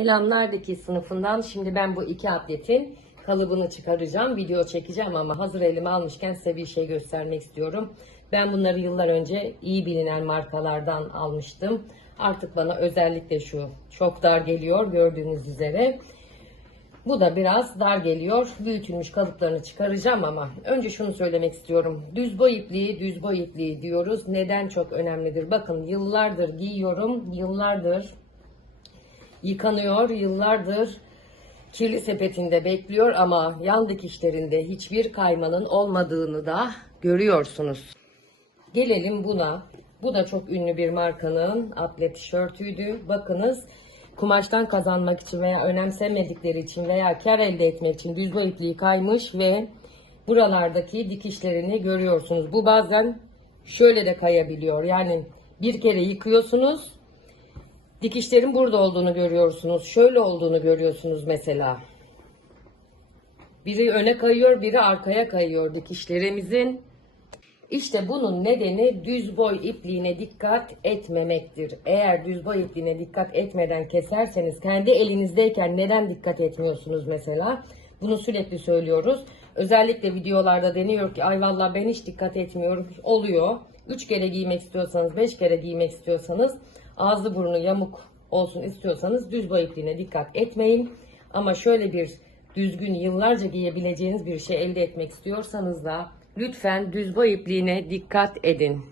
Selamlardaki sınıfından şimdi ben bu iki atletin kalıbını çıkaracağım. Video çekeceğim ama hazır elime almışken size bir şey göstermek istiyorum. Ben bunları yıllar önce iyi bilinen markalardan almıştım. Artık bana özellikle şu çok dar geliyor gördüğünüz üzere. Bu da biraz dar geliyor. Büyütülmüş kalıplarını çıkaracağım ama önce şunu söylemek istiyorum. Düz boy ipliği, düz boy ipliği diyoruz. Neden çok önemlidir? Bakın yıllardır giyiyorum, yıllardır yıkanıyor, yıllardır kirli sepetinde bekliyor ama yan dikişlerinde hiçbir kaymanın olmadığını da görüyorsunuz. Gelelim buna. Bu da çok ünlü bir markanın atlet tişörtüydü. Bakınız kumaştan kazanmak için veya önemsemedikleri için veya kar elde etmek için düz boy ipliği kaymış ve buralardaki dikişlerini görüyorsunuz. Bu bazen şöyle de kayabiliyor. Yani bir kere yıkıyorsunuz Dikişlerin burada olduğunu görüyorsunuz. Şöyle olduğunu görüyorsunuz mesela. Biri öne kayıyor, biri arkaya kayıyor dikişlerimizin. İşte bunun nedeni düz boy ipliğine dikkat etmemektir. Eğer düz boy ipliğine dikkat etmeden keserseniz kendi elinizdeyken neden dikkat etmiyorsunuz mesela? Bunu sürekli söylüyoruz. Özellikle videolarda deniyor ki ay vallahi ben hiç dikkat etmiyorum. Oluyor. 3 kere giymek istiyorsanız, 5 kere giymek istiyorsanız, ağzı burnu yamuk olsun istiyorsanız düz ipliğine dikkat etmeyin. Ama şöyle bir düzgün yıllarca giyebileceğiniz bir şey elde etmek istiyorsanız da lütfen düz boy dikkat edin.